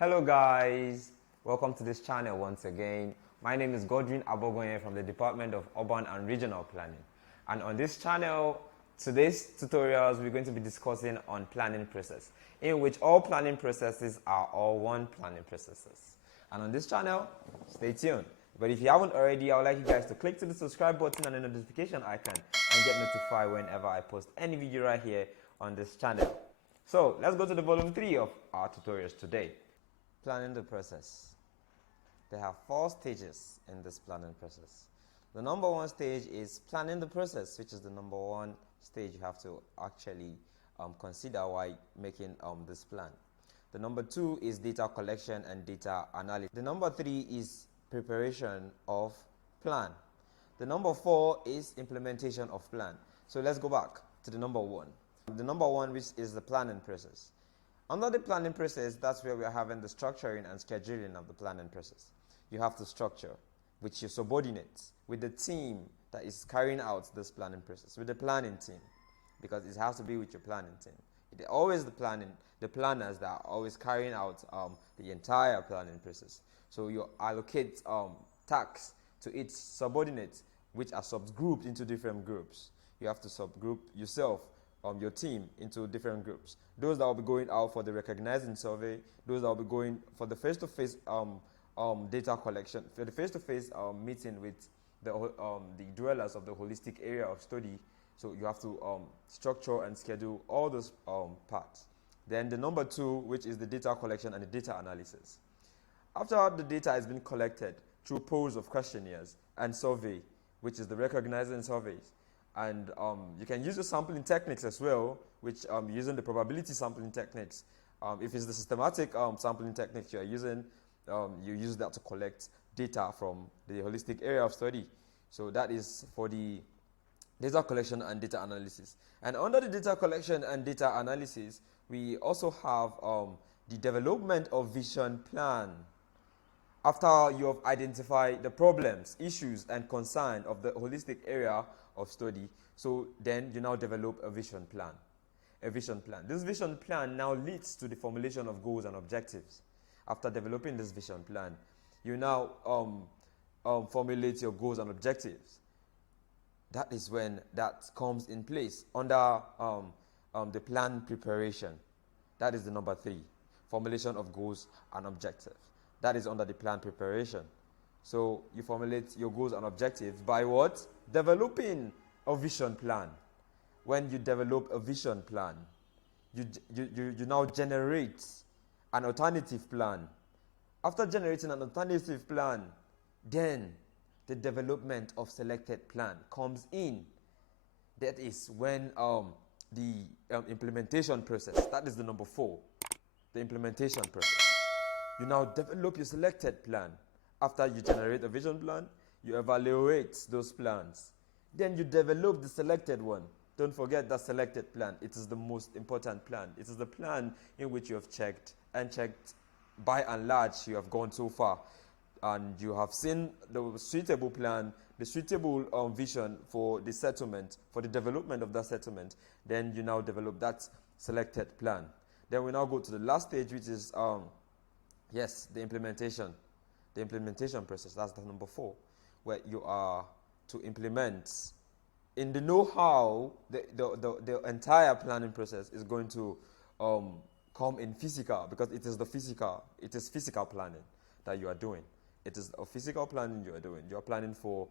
Hello guys, welcome to this channel once again. My name is Godwin Abogoye from the Department of Urban and Regional Planning. And on this channel, today's tutorials we're going to be discussing on planning process, in which all planning processes are all one planning processes. And on this channel, stay tuned. But if you haven't already, I would like you guys to click to the subscribe button and the notification icon and get notified whenever I post any video right here on this channel. So let's go to the volume 3 of our tutorials today. Planning the process. There are 4 stages in this planning process. The number 1 stage is planning the process, which is the number 1 stage you have to actually consider while making this plan. The number 2 is data collection and data analysis. The number 3 is preparation of plan. The number 4 is implementation of plan. So let's go back to the number 1. The number 1, which is the planning process. Under the planning process, that's where we are having the structuring and scheduling of the planning process. You have to structure with your subordinates, with the team that is carrying out this planning process, with the planning team, because it has to be with your planning team. It is always the planners that are always carrying out the entire planning process. So you allocate tasks to each subordinate, which are subgrouped into different groups. You have to subgroup yourself, your team, into different groups. Those that will be going out for the recognizing survey, those that will be going for the face-to-face data collection, for the face-to-face meeting with the dwellers of the holistic area of study. So you have to structure and schedule all those parts. Then the number 2, which is the data collection and the data analysis. After the data has been collected through polls of questionnaires and survey, which is the recognizing surveys, and you can use the sampling techniques as well, which using the probability sampling techniques. If it's the systematic sampling techniques you are using, you use that to collect data from the holistic area of study. So that is for the data collection and data analysis. And under the data collection and data analysis, we also have the development of vision plan. After you have identified the problems, issues, and concerns of the holistic area of study, so then you now develop a vision plan. A vision plan. This vision plan now leads to the formulation of goals and objectives. After developing this vision plan, you now formulate your goals and objectives. That is when that comes in place under the plan preparation. That is the number 3, formulation of goals and objectives. That is under the plan preparation. So you formulate your goals and objectives by what? Developing a vision plan. When you develop a vision plan, you now generate an alternative plan. After generating an alternative plan, then the development of selected plan comes in. That is when the implementation process, that is the number 4, the implementation process. You now develop your selected plan. After you generate a vision plan, you evaluate those plans. Then you develop the selected one. Don't forget that selected plan. It is the most important plan. It is the plan in which you have checked by and large you have gone so far. And you have seen the suitable plan, the suitable vision for the settlement, for the development of that settlement. Then you now develop that selected plan. Then we now go to the last stage, which is yes, the implementation process. That's the number 4, where you are to implement. In the know-how, the entire planning process is going to come in physical, because it is physical planning that you are doing. It is a physical planning you are doing. You are planning for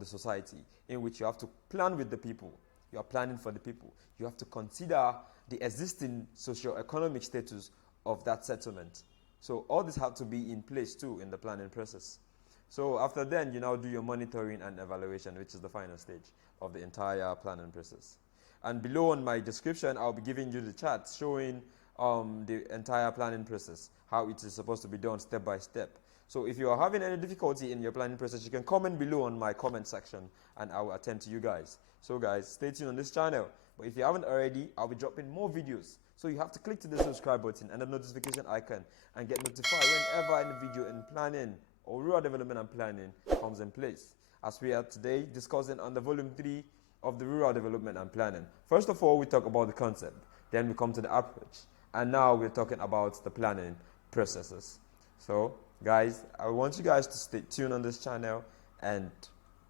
the society, in which you have to plan with the people. You are planning for the people. You have to consider the existing socio-economic status of that settlement. So all this have to be in place too in the planning process. So after then, you now do your monitoring and evaluation, which is the final stage of the entire planning process. And below on my description, I'll be giving you the chart showing the entire planning process, how it is supposed to be done step by step. So if you are having any difficulty in your planning process, you can comment below on my comment section and I will attend to you guys. So guys, stay tuned on this channel. But if you haven't already, I'll be dropping more videos. So you have to click to the subscribe button and the notification icon and get notified whenever any video in planning or rural development and planning comes in place. As we are today discussing on the volume 3 of the rural development and planning. First of all, we talk about the concept. Then we come to the approach. And now we're talking about the planning processes. So guys, I want you guys to stay tuned on this channel and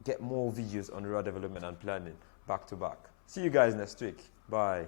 get more videos on rural development and planning back to back. See you guys next week. Bye.